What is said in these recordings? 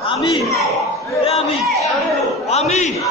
Amin. Amin. Amin.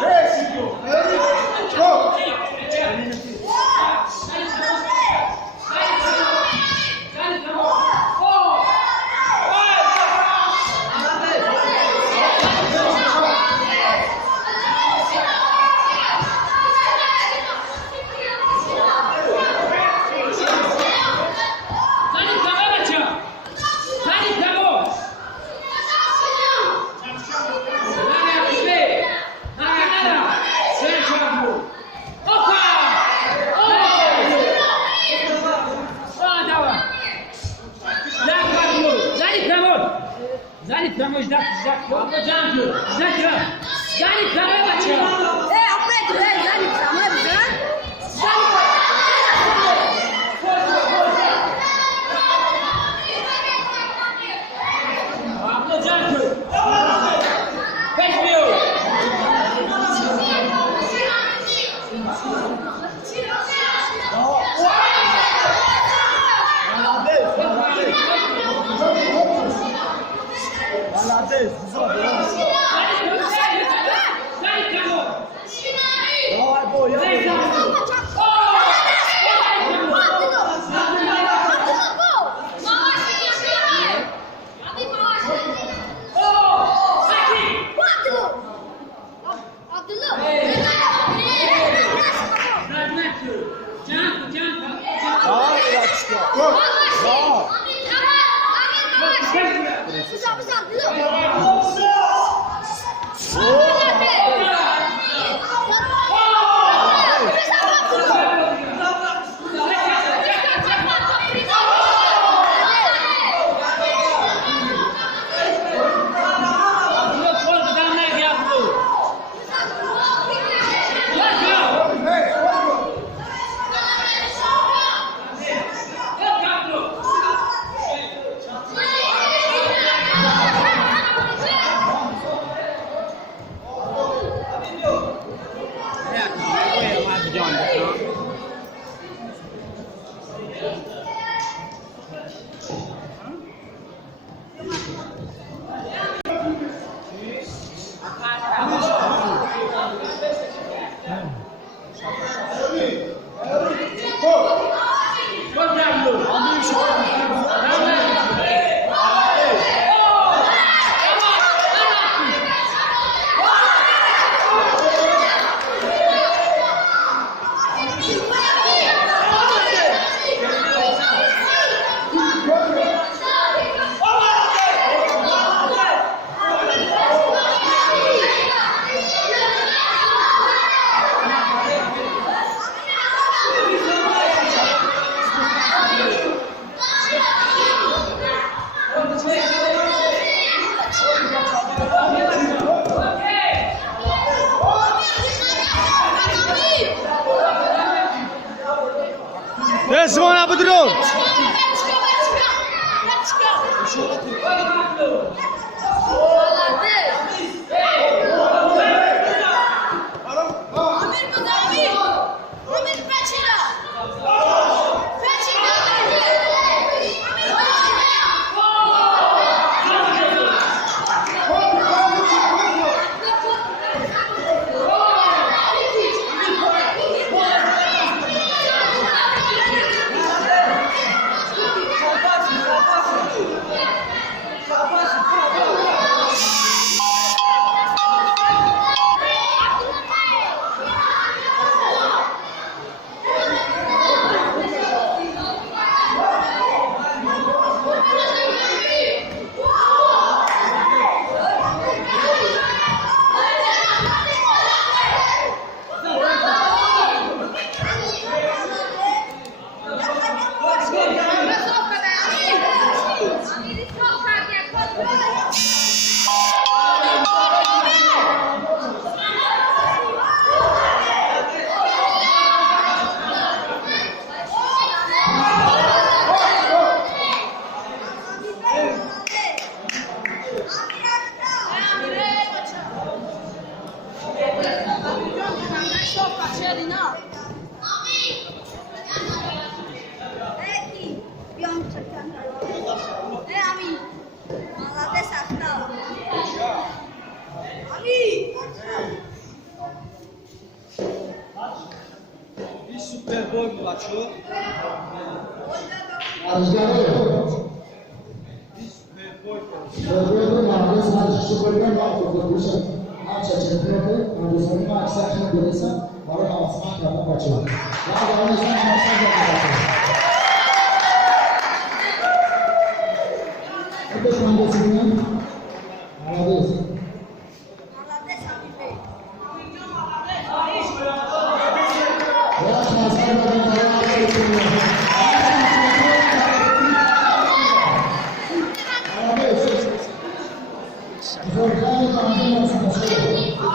Let's go up the road. Stop facendo, no? Chi? Abbiamo cercato. Ami. Ma la testa stava. Ami. Bir Super Bowl maçı. Ragazzi, Bir Super Bowl maçı. Dovremmo fare una super notte produce anche centrale, quando sono ma sempre interessa, ora non si manca la faccio. La donna sempre sempre. E quando si viene? Alla vez. La testa mi vede. Ora c'è sempre da parlare. Giorgano Campino Sanchero